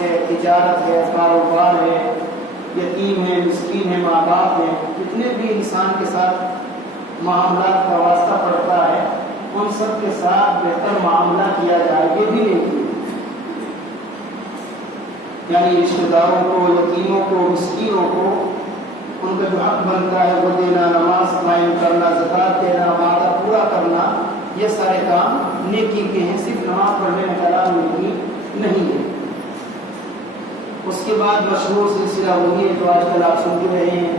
ہے، تجارت ہے، کاروبار ہے، یتیم ہے، مسکین ہے، ماں باپ ہیں، جتنے بھی انسان کے ساتھ معاملات کا واسطہ پڑتا ہے ان سب کے ساتھ بہتر معاملہ کیا جائے، یہ بھی نہیں کیا، یعنی رشتہ داروں کو، یتیموں کو، مسکینوں کو ان کا جو حق بنتا ہے وہ دینا، نماز قائم کرنا، زکوٰۃ دینا، وعدہ پورا کرنا، یہ سارے کام نیکی کے ہیں، صرف نماز پڑھنے میں کلام نیکی نہیں ہے۔ اس کے بعد مشہور سلسلہ وہی ہے جو آج کل آپ سنتے رہے ہیں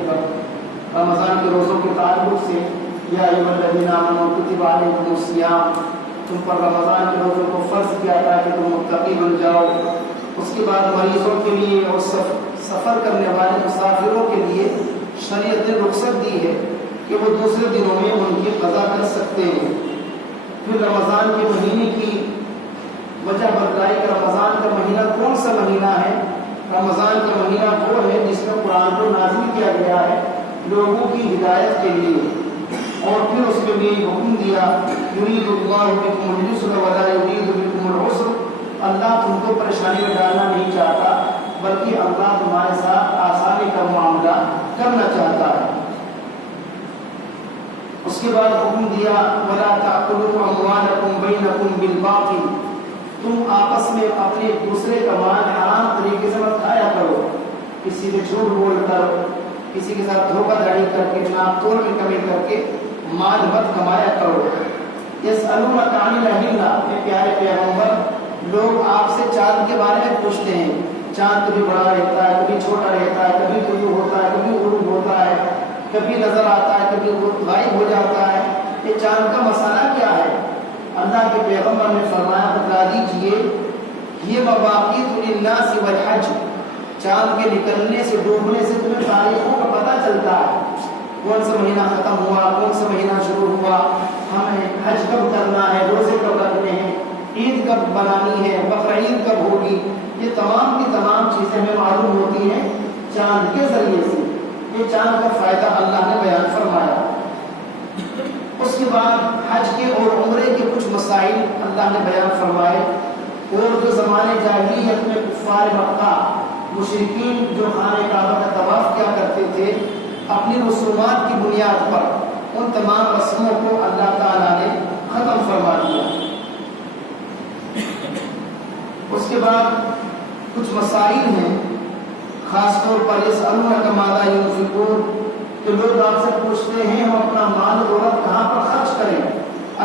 رمضان کے روزوں کے تعلق سے، یا ایھا الذین آمنوا کتب علیکم الصیام، تم پر رمضان کے روزوں کو فرض کیا تاکہ تم متقی بن جاؤ۔ اس کے بعد مریضوں کے لیے اور سفر کرنے والے مسافروں کے لیے شریعت نے رخصت دی ہے کہ وہ دوسرے دنوں میں ان کی قضا کر سکتے ہیں۔ پھر رمضان کے مہینے کی وجہ بتلائی کہ رمضان کا مہینہ کون سا مہینہ ہے۔ رمضان کا مہینہ وہ ہے جس میں قرآن کو نازل کیا گیا ہے لوگوں کی ہدایت کے لیے، اور پھر اس میں بھی حکم دیا یرید اللہ بکم الیسر ولا یرید بکم العسر، اللہ تم کو پریشانی میں ڈالنا نہیں چاہتا بلکہ اللہ تمہارے ساتھ آسانی کا معاملہ کرنا چاہتا ہے۔ اس کے بعد حکم دیا ولا تأکلوا اموالکم بینکم بالباطل، تم آپس میں اپنے دوسرے کا مال حرام طریقے سے مت کھایا کرو، کسی سے جھوٹ بول کر، کسی کے ساتھ دھوکہ دھڑی کر کے، جناب توڑ میں کمی کر کے مال مت کمایا کرو۔ یسألونک عن الأہلہ، اے پیارے پیغمبر، لوگ آپ سے چاند کے بارے میں پوچھتے ہیں، چاند کبھی بڑا رہتا ہے، کبھی چھوٹا رہتا ہے، کبھی طلوع ہوتا ہے، کبھی غروب ہوتا ہے، کبھی نظر آتا ہے، کبھی غائب ہو جاتا ہے، یہ چاند کا مسئلہ کیا ہے؟ اللہ کے پیغمبر نے فرمایا بتا دیجئے یہ مواقیت للناس والحج، چاند کے نکلنے سے ڈوبنے سے تمہیں تاریخوں کا پتہ چلتا ہے، کون سا مہینہ ختم ہوا، کون سا مہینہ شروع ہوا، ہمیں حج کب کرنا ہے، روزے کب رکھنے ہیں، عید کب بنانی ہے، بقرعید کب ہوگی، یہ تمام کی تمام چیزیں ہمیں معلوم ہوتی ہیں چاند کے ذریعے سے۔ یہ چاند کا فائدہ اللہ نے بیان فرمایا۔ اس کے بعد حج کے اور عمرے کے کچھ مسائل اللہ نے بیان فرمائے، اور جو زمانے جاہلیت میں کفار مکہ مشرکین جو خانہ کعبہ کا طواف کیا کرتے تھے، اپنی رسومات کی بنیاد پر ان تمام رسموں کو اللہ تعالیٰ نے ختم فرما دیا۔ اس کے بعد کچھ مسائل ہیں، خاص طور پر یسألونک ماذا ينفقون، کہ لوگ آپ سے پوچھتے ہیں ہم اپنا مال و دولت کہاں پر خرچ کریں۔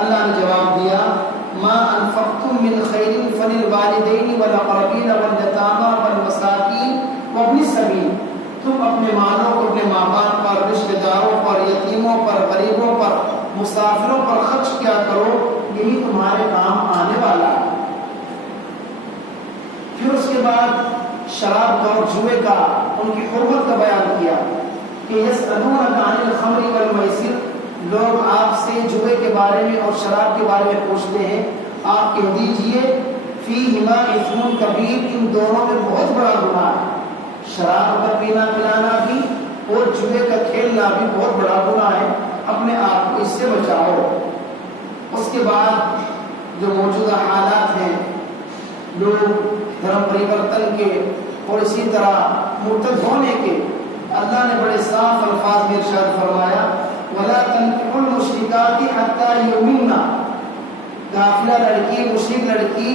اللہ نے جواب دیا ما انفقتم من خیر فللوالدین والاقربین والیتامی والمساکین وابن السبیل، تم اپنے مالوں کو اپنے ماں باپ پر، رشتہ داروں پر، یتیموں پر، غریبوں پر، مسافروں پر خرچ کیا کرو، یہی تمہارے کام آنے والا ہے۔ پھر اس کے بعد شراب کا اور جوئے کا، ان کی حرمت کا بیان کیا کہ یسألونک عن الخمر والمیسر، لوگ آپ سے جوئے کے بارے میں اور شراب کے بارے میں پوچھتے ہیں، آپ کہہ دیجئے فیہما اثم کبیر، ان دونوں میں بہت بڑا گناہ ہے، شراب کا پینا پلانا بھی اور جوئے کا کھیلنا بھی بہت بڑا گناہ ہے، اپنے آپ کو اس سے بچاؤ۔ اس کے بعد جو موجودہ حالات ہیں، لوگ دھرم پریورتن کے اور اسی طرح مرتد ہونے کے، اللہ نے بڑے صاف الفاظ میں ارشاد فرمایا وَلَا تَنكِحُوا الْمُشْرِكَاتِ حَتَّى يُؤْمِنَّ، غافلہ لڑکی، مشرک لڑکی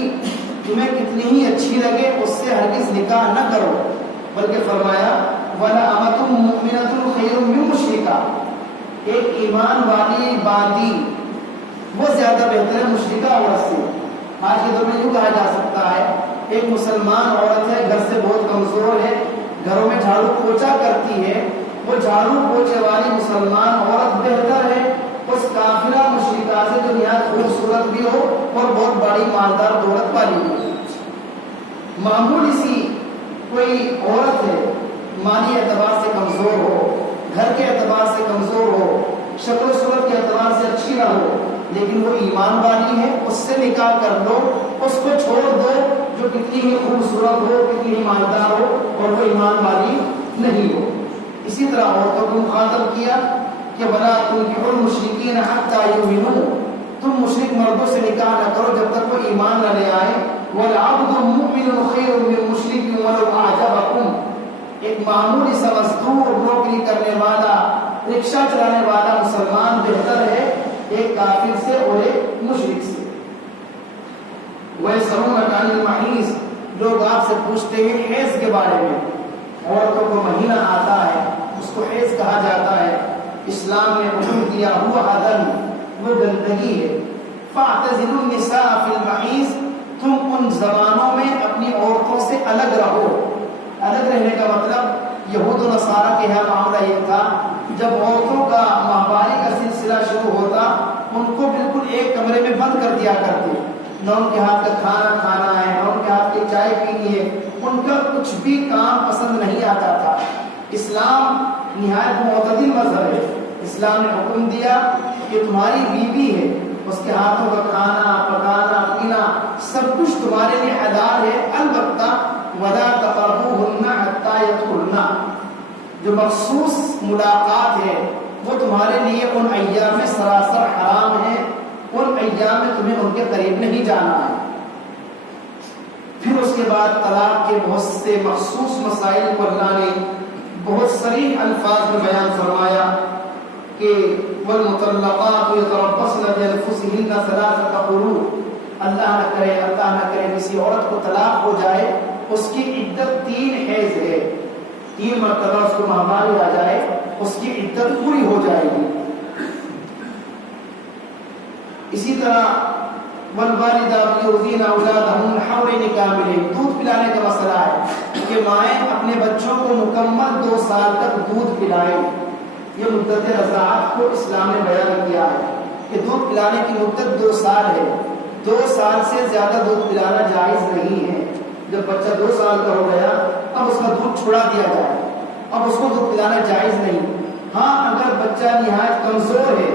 تمہیں کتنی ہی اچھی لگے اس سے ہرگز نکاح نہ کرو، بلکہ فرمایا وَلَأَمَةٌ مُؤْمِنَةٌ خَيْرٌ مِّن مُشْرِكَةٍ، ایک ایمان والی باندی وہ زیادہ بہتر ہے مشرکہ عورت سے۔ آج کے دور میں یوں کہا جا سکتا ہے ایک مسلمان عورت ہے، گھر سے بہت کمزور ہے، گھروں میں جھاڑو پوچھا کرتی ہے، وہ جھاڑو پوچھے والی مسلمان عورت بہتر ہے اس کافرہ مشرکہ سے جو نہایت خوبصورت بھی ہو اور بہت بڑی مالدار دولت والی ہو۔ معمولی سی کوئی عورت ہے، مالی اعتبار سے کمزور ہو، گھر کے اعتبار سے کمزور ہو، شکل و صورت کے اعتبار سے اچھی نہ ہو، لیکن وہ ایمان والی ہے، اس سے نکاح کر لو، اس کو چھوڑ دو جو کتنی ہی خوبصورت ہو، کتنی ہی مالدار ہو اور وہ ایمان والی نہیں ہو۔ اسی طرح عورتوں کو مخاطب کیا کہ وَلَا تُنكِحُوا الْمُشْرِكِينَ حَتَّى يُؤْمِنُوا، تم مشرک مردوں سے نکاح نہ کرو جب تک وہ ایمان نہ لے آئے۔ وَلَعَبْدٌ مُؤْمِنٌ خَيْرٌ مِّن مُشْرِكٍ ایک معمولی سا مزدور نوکری کرنے والا رکشہ چلانے والا مسلمان بہتر ہے ایک کافر سے اور ایک مشرک سے۔ وَيَسْأَلُونَكَ عَنِ الْمَحِيضِ، لوگ آپ سے پوچھتے ہیں حیض کے بارے میں۔ عورتوں کو مہینہ آتا ہے اس کو حیض کہا جاتا ہے، اسلام نے حکم دیا ہوا عدن، وہ گندگی ہے۔ فَاعْتَزِلُوا النِّسَاءَ فِي الْمَحِيضِ، تم ان زمانوں میں اپنی عورتوں سے الگ رہو۔ الگ رہنے کا مطلب یہود و نصارہ کے یہاں معاملہ یہ تھا، جب عورتوں کا ماہواری کا سلسلہ شروع ہوتا ان کو بالکل ایک کمرے میں بند کر دیا کرتے، نہ ان کے ہاتھ کا کھانا کھانا ہے، نہ ان کے ہاتھ کی چائے پینی ہے، ان کا کچھ بھی کام پسند نہیں آتا تھا۔ اسلام نہایت معتدل مذہب ہے، اسلام نے حکم دیا کہ تمہاری بیوی ہے، اس کے ہاتھوں کا کھانا پکانا پینا سب کچھ تمہارے لیے حلال ہے، البتہ وَلَا تَقْرَبُوهُنَّ حَتَّى يَطْهُرْنَ، جو مخصوص ملاقات ہے وہ تمہارے لیے ان ایام میں سراسر حرام ہے، ان ایام میں تمہیں ان کے قریب نہیں جانا ہے۔ پھر اس کے بعد طلاق کے بہت سے مخصوص مسائل کو اللہ نے بہت صریح الفاظ میں بیان فرمایا کہ وَالْمُطَلَّقَاتُ يَتَرَبَّصْنَ بِأَنفُسِهِنَّ ثَلَاثَةَ قُرُوءٍ، اللہ نہ کرے کسی عورت کو طلاق ہو جائے اس کی عدت 3 حیض ہے، 3 مرتبہ اس کو ماہواری آ جائے اس کی عدت پوری ہو جائے گی۔ اسی طرح والوالدات یرضین اولادہن حولین کاملین، دودھ پلانے کا مسئلہ ہے کہ مائیں اپنے بچوں کو مکمل 2 سال تک دودھ پلائیں۔ یہ مدت رضاعت کو اسلام نے بیان کیا ہے کہ دودھ پلانے کی مدت 2 سال ہے، 2 سال سے زیادہ دودھ پلانا جائز نہیں ہے۔ جب بچہ 2 سال کا ہو گیا اب اس کا دودھ چھڑا دیا جائے، اب اس کو دودھ پلانا جائز نہیں۔ ہاں اگر بچہ نہایت کمزور ہے،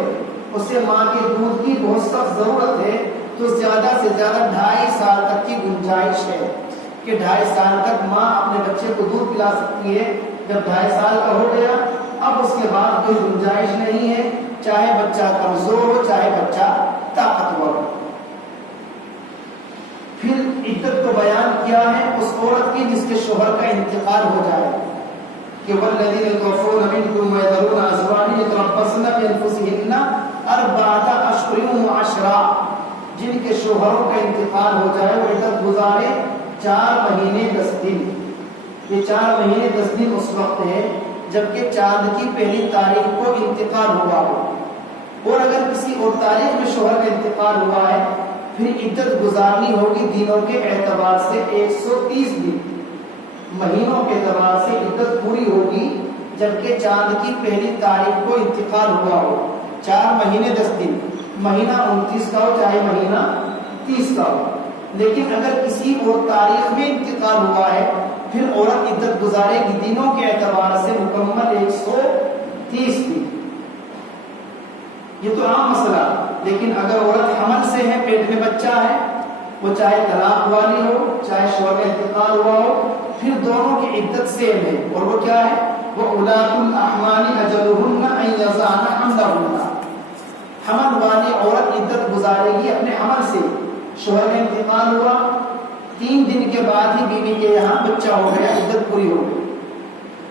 اسے ماں کے دودھ کی بہت سخت ضرورت ہے، تو زیادہ سے زیادہ 2.5 سال تک کی گنجائش ہے کہ 2.5 سال تک ماں اپنے بچے کو دودھ پلا سکتی ہے۔ جب 2.5 سال کا ہو گیا اب اس کے بعد کوئی گنجائش نہیں ہے، چاہے بچہ کمزور ہو چاہے بچہ طاقتور ہو۔ پھر عدت کو بیان کیا ہے اس عورت کی جس کے شوہر کا انتقال ہو جائے کہ والذین یتوفون منکم ویذرون ازواجا یتربصن بانفسہن 4 اشہر وعشرا، جن کے شوہروں کا انتقال ہو جائے وہ عدت گزارے 4 مہینے 10 دن۔ یہ 4 مہینے 10 دن اس وقت ہے جبکہ چاند کی پہلی تاریخ کو انتقال ہوا ہو، اور اگر کسی اور تاریخ میں شوہر کا انتقال ہوا ہے پھر عدت گزارنی ہوگی دنوں کے اعتبار سے 130 دن، مہینوں کے اعتبار سے عدت پوری ہوگی جبکہ چاند کی پہلی تاریخ کو انتقال ہوا ہو۔ 4 مہینے 10 دن، مہینہ 29 کا ہو چاہے مہینہ 30 کا ہو، لیکن اگر کسی اور تاریخ میں انتقال ہوا ہے پھر عورت عدت گزارے گی دنوں کے اعتبار سے مکمل 130 دن۔ یہ تو عام مسئلہ، لیکن اگر عورت حمل سے ہے، پیٹ میں بچہ ہے، وہ چاہے طلاق والی ہو چاہے شوہر کا انتقال ہوا ہو، پھر دونوں کی عدت سیم ہے، اور وہ کیا ہے؟ وَأُولَاتُ الْأَحْمَالِ أَجَلُهُنَّ أَن يَضَعْنَ حَمْلَهُنَّ، حمل والی عورت عدت گزارے گی اپنے حمل سے۔ شوہر کا انتقال ہوا 3 دن کے بعد ہی بیوی کے یہاں بچہ ہو گیا، عدت پوری ہو گئی۔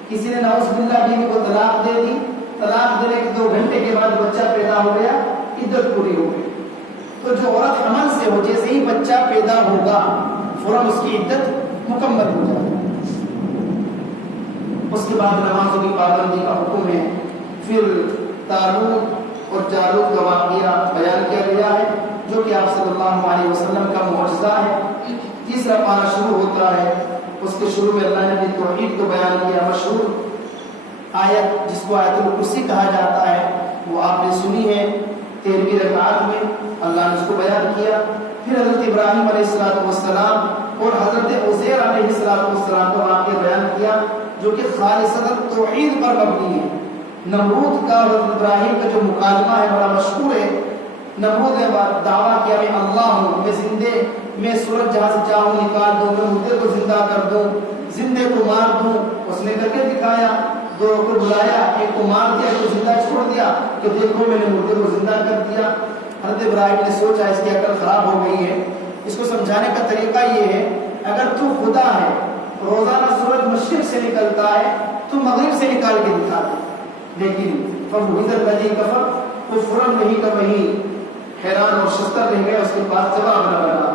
کسی نے نعوذ باللہ بیوی کو طلاق دے دی، طلاق دینے کے 2 گھنٹے کے بعد بچہ پیدا ہو گیا، عدت پوری ہو گئی۔ تو جو عورت حمل سے ہو جیسے ہی بچہ پیدا ہوگا فوراً اس کی عدت مکمل ہو جائے۔ اس کے بعد نمازوں کی پابندی کا حکم ہے۔ پھر طالوت اور جالوت کا واقعہ بیان کیا گیا ہے جو کہ آپ صلی اللہ علیہ وسلم کا معجزہ ہے۔ تیسرا پارہ شروع ہوتا ہے، اس کے شروع میں اللہ نے بھی توحید کو بیان کیا۔ مشہور آیت جس کو آیت الکرسی کہا جاتا ہے وہ آپ نے سنی ہے، 13ویں رکعت میں اللہ نے اس کو بیان کیا۔ پھر حضرت ابراہیم علیہ السلام اور حضرت عزیر علیہ السلام کا واقعہ بیان کیا جو کہ خالصتاً توحید پر مبنی ہے۔ نمرود کا حضرت ابراہیم کا جو مکالمہ ہے بڑا مشہور ہے۔ نمرود نے دعویٰ کیا میں اللہ ہوں، میں زندے، میں سورج جہاں سے چاہوں نکال دوں، میں مردے کو زندہ کر دوں، زندے کو مار دوں۔ اس نے کر کے دکھایا، 2 کو بلایا، ایک کو مار دیا، ایک کو زندہ چھوڑ دیا کہ دیکھو میں نے مردے کو زندہ کر دیا۔ حضرت ابراہیم نے سوچا اس کی عقل خراب ہو گئی ہے۔ اس کو سمجھانے کا طریقہ یہ ہے اگر تو خدا ہے، روزانہ سورج مشرق سے نکلتا ہے تو مغرب سے نکال کے دکھا دے. لیکن فَبُهِتَ الَّذِي كَفَرَ کفراً وہی کا وہی حیران اور شستر رہ گیا، اس کے پاس جواب نہ بنا.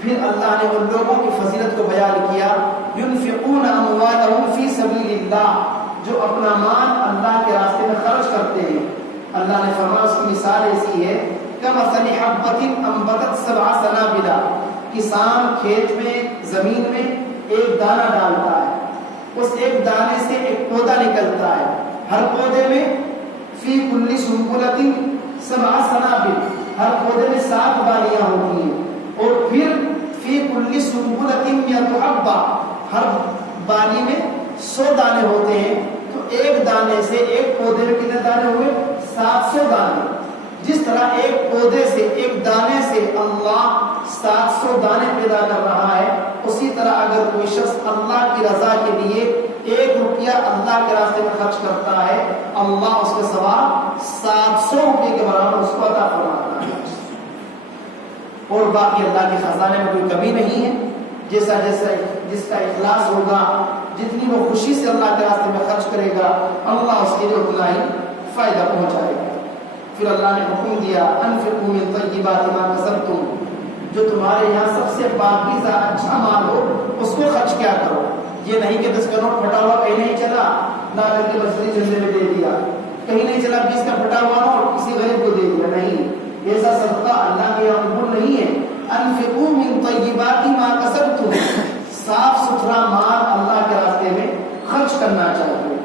پھر اللہ نے ان لوگوں کی فضیلت کو بیان کیا، يُنْفِقُونَ أَمْوَالَهُمْ فِي سَبِيلِ اللَّهِ، جو اپنا مال اللہ کے راستے میں خرچ کرتے ہیں. اللہ نے فرمایا اس کی مثال ایسی ہے كَمَثَلِ حَبَّةٍ أَنبَتَتْ سَبْعَ سَنَابِلَ، کسان کھیت میں زمین میں ایک دانہ ڈالتا ہے، اس ایک دانے سے ایک پودا نکلتا ہے، ہر پودے میں فی کل سنبلۃ سبع سنابل، ہر پودے میں 7 بالیاں ہوتی ہیں، اور پھر فی کل سنبلۃ 100 حبہ، ہر بالی میں 100 دانے ہوتے ہیں. تو ایک دانے سے ایک پودے میں کتنے دانے ہوئے؟ 700 دانے. جس طرح ایک پودے سے ایک دانے سے اللہ 700 دانے پیدا کر رہا ہے، اسی طرح اگر کوئی شخص اللہ کی رضا کے لیے 1 روپیہ اللہ کے راستے میں خرچ کرتا ہے، اللہ اس کے ثواب 700 روپے کے برابر اس کو عطا فرماتا ہے. اور باقی اللہ کے خزانے میں کوئی کمی نہیں ہے. جیسا جس کا اخلاص ہوگا، جتنی وہ خوشی سے اللہ کے راستے میں خرچ کرے گا، اللہ اس کے لیے اتنا ہی فائدہ پہنچائے گا. پھر اللہ نے حکم دیا انفقوا من طیبات ما کسبتم، جو تمہارے یہاں سب سے پاکیزہ اچھا مال ہو اس کو خرچ کیا کرو. یہ نہیں کہ 10 کا نوٹ پھٹا ہوا کہیں نہیں چلا لا کر کے مسجد جھنڈے میں دے دیا، کہیں نہیں چلا 20 کا پھٹا ہوا نوٹ کسی غریب کو دے دیا، نہیں، ایسا صدقہ اللہ کے یہاں قبول نہیں ہے. انفقوا من طیبات ما کسبتم، صاف ستھرا مال اللہ کے راستے میں خرچ کرنا چاہیے.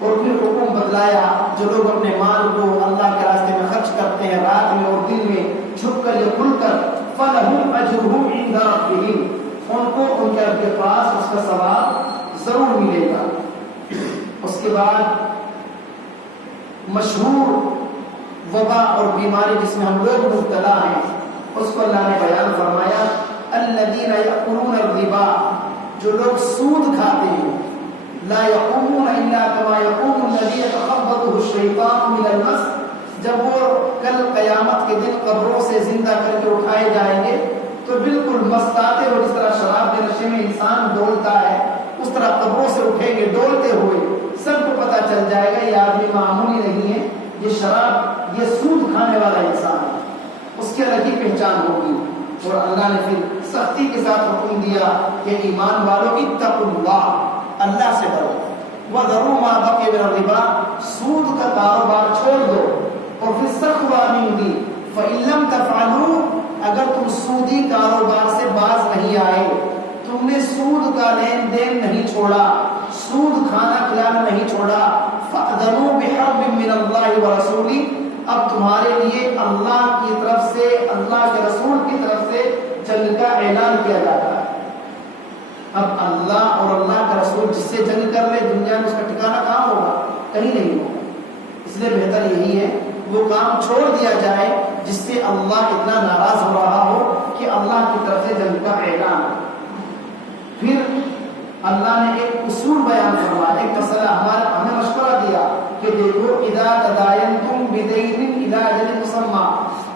اور پھر حکم بدلایا، جو لوگ اپنے مال کو اللہ کے راستے میں خرچ کرتے ہیں رات میں اور دن میں، چھپ کر یا کھل کر، فَلَهُمْ أَجْرُهُمْ عِنْدَ رَبِّهِمْ، ان کو ان کے رب کے پاس اس کا ثواب ضرور ملے گا. اس کے بعد مشہور وبا اور بیماری جس میں ہم لوگ مبتلا ہیں، اس کو اللہ نے بیان فرمایا الذین یأکلون الربا، جو لوگ سود کھاتے ہیں، لا یقومون الا کما یقوم الذی یتخبطه الشیطان من المس، جب وہ کل قیامت کے دن قبروں سے زندہ کر کے اٹھائے جائیں گے تو بالکل مستاتے ہوئے، جس طرح شراب کے نشے میں انسان ڈولتا ہے اس طرح قبروں سے اٹھیں گے ڈولتے ہوئے. سب کو پتہ چل جائے گا یہ آدمی معمولی نہیں ہے، یہ شراب، یہ سود کھانے والا انسان ہے، اس کی الگ ہی پہچان ہوگی. اور اللہ نے پھر سختی کے ساتھ حکم دیا کہ ایمان والوں اتقوا اللہ، اللہ سے ڈرو. وَذَرُوا مَا بَقِيَ مِنَ الرِّبَا، سود کا کاروبار چھوڑ دو. اور پھر سخت وارننگ دی فَإِن لَّمْ تَفْعَلُوا، اگر تم سودی کاروبار سے باز نہیں آئے، تم نے سود کا لین دین نہیں چھوڑا، سود کھانا کھلانا نہیں چھوڑا، فَأْذَنُوا بِحَرْبٍ مِّنَ اللَّهِ وَرَسُولِهِ، اب تمہارے لیے اللہ کی طرف سے، اللہ کے رسول کی طرف سے جنگ کا اعلان کیا جاتا ہے. اب اللہ اور اللہ کا رسول جس سے جنگ کر لے، دنیا میں اس کا ٹھکانہ کہاں ہوگا؟ کہیں نہیں ہوگا. اس لیے بہتر یہی ہے وہ کام چھوڑ دیا جائے جس سے اللہ اتنا ناراض ہو رہا ہو کہ اللہ کی طرف سے جنگ کا اعلان. پھر اللہ نے ایک اصول بیان فرمایا، ایک مسئلہ ہمیں مشورہ دیا کہ دیکھو اذا تداینتم بدین الی اجل مسمى،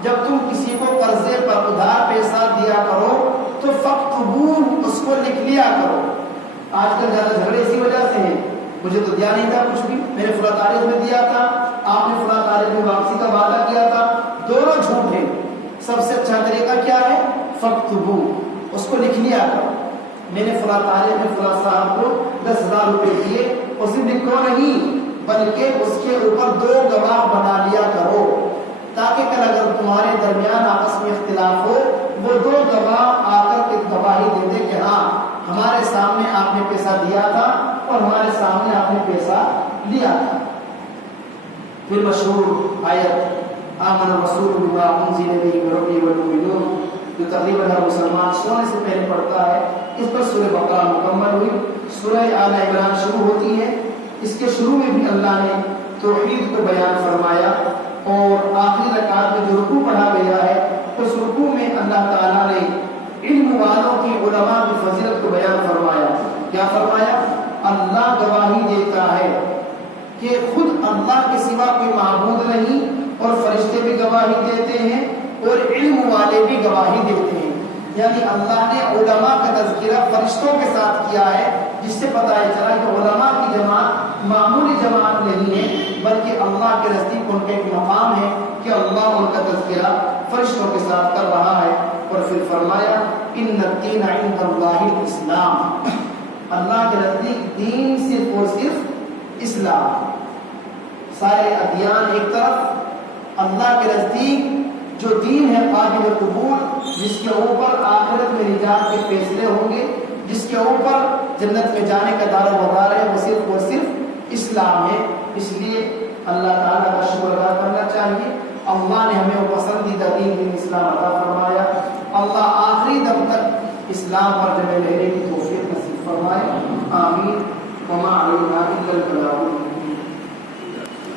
جب تم کسی کو قرضے پر ادھار پیسہ دیا کرو تو فاکتبوہ، اس کو لکھ لیا کرو. آج کل زیادہ جھگڑے اسی وجہ سے ہیں، مجھے تو دیا نہیں تھا کچھ بھی، میں نے فلاں تاریخ میں دیا تھا، آپ نے فلاں تاریخ میں واپسی کا وعدہ کیا تھا. دونوں جھوٹ ہیں. سب سے اچھا طریقہ کیا ہے؟ فاکتبوہ، اس کو لکھ لیا کرو. میں نے فلاں تاریخ میں فلاں صاحب کو 10,000 روپے دیے، اور صرف لکھو نہیں بلکہ اس کے اوپر 2 گواہ بنا لیا کرو، تاکہ کل اگر تمہارے درمیان آپس میں اختلاف ہو وہ 2 گواہ آ کر کے گواہی دے دے کہ ہاں ہمارے سامنے آپ نے پیسہ دیا تھا اور ہمارے سامنے آپ نے پیسہ لیا تھا. پھر مشہور آیت آمن الرسول بما انزل الیہ من ربہ والمؤمنون، جو تقریباً ہر مسلمان سونے سے پہلے پڑھتا ہے. اس پر سورہ بقرہ مکمل ہوئی. سورہ آل عمران شروع ہوتی ہے. اس کے شروع میں بھی اللہ نے توحید کو بیان فرمایا، اور آخری رکعت میں جو رکوع پڑھا گیا ہے اس رکوع میں اللہ تعالیٰ نے علم والوں کی، علماء کی فضیلت کو بیان فرمایا. کیا فرمایا؟ اللہ گواہی دیتا ہے کہ خود اللہ کے سوا کوئی معبود نہیں، اور فرشتے بھی گواہی دیتے ہیں اور علم والے بھی گواہی دیتے ہیں. یعنی اللہ نے علماء کا تذکرہ فرشتوں کے ساتھ کیا ہے، جس سے پتہ چلا کہ علماء کی جماعت معمولی جماعت نہیں ہے، بلکہ اللہ کے نزدیک ان کا ایک مقام ہے کہ اللہ ان کا تذکرہ فرشتوں کے ساتھ کر رہا ہے۔ اور پھر فرمایا ان الدین عند اللہ الاسلام، اللہ کے نزدیک دین صرف اور صرف اسلام۔ سارے ادیان ایک طرف، اللہ کے نزدیک جو دین ہے قابل قبول، جس کے اوپر آخرت میں نجات کے فیصلے ہوں گے، جس کے اوپر جنت میں جانے کا دار و مدار ہے، وہ صرف اور صرف اسلام ہے۔ اس لیے اللہ تعالیٰ کا شکر ادا کرنا چاہیے۔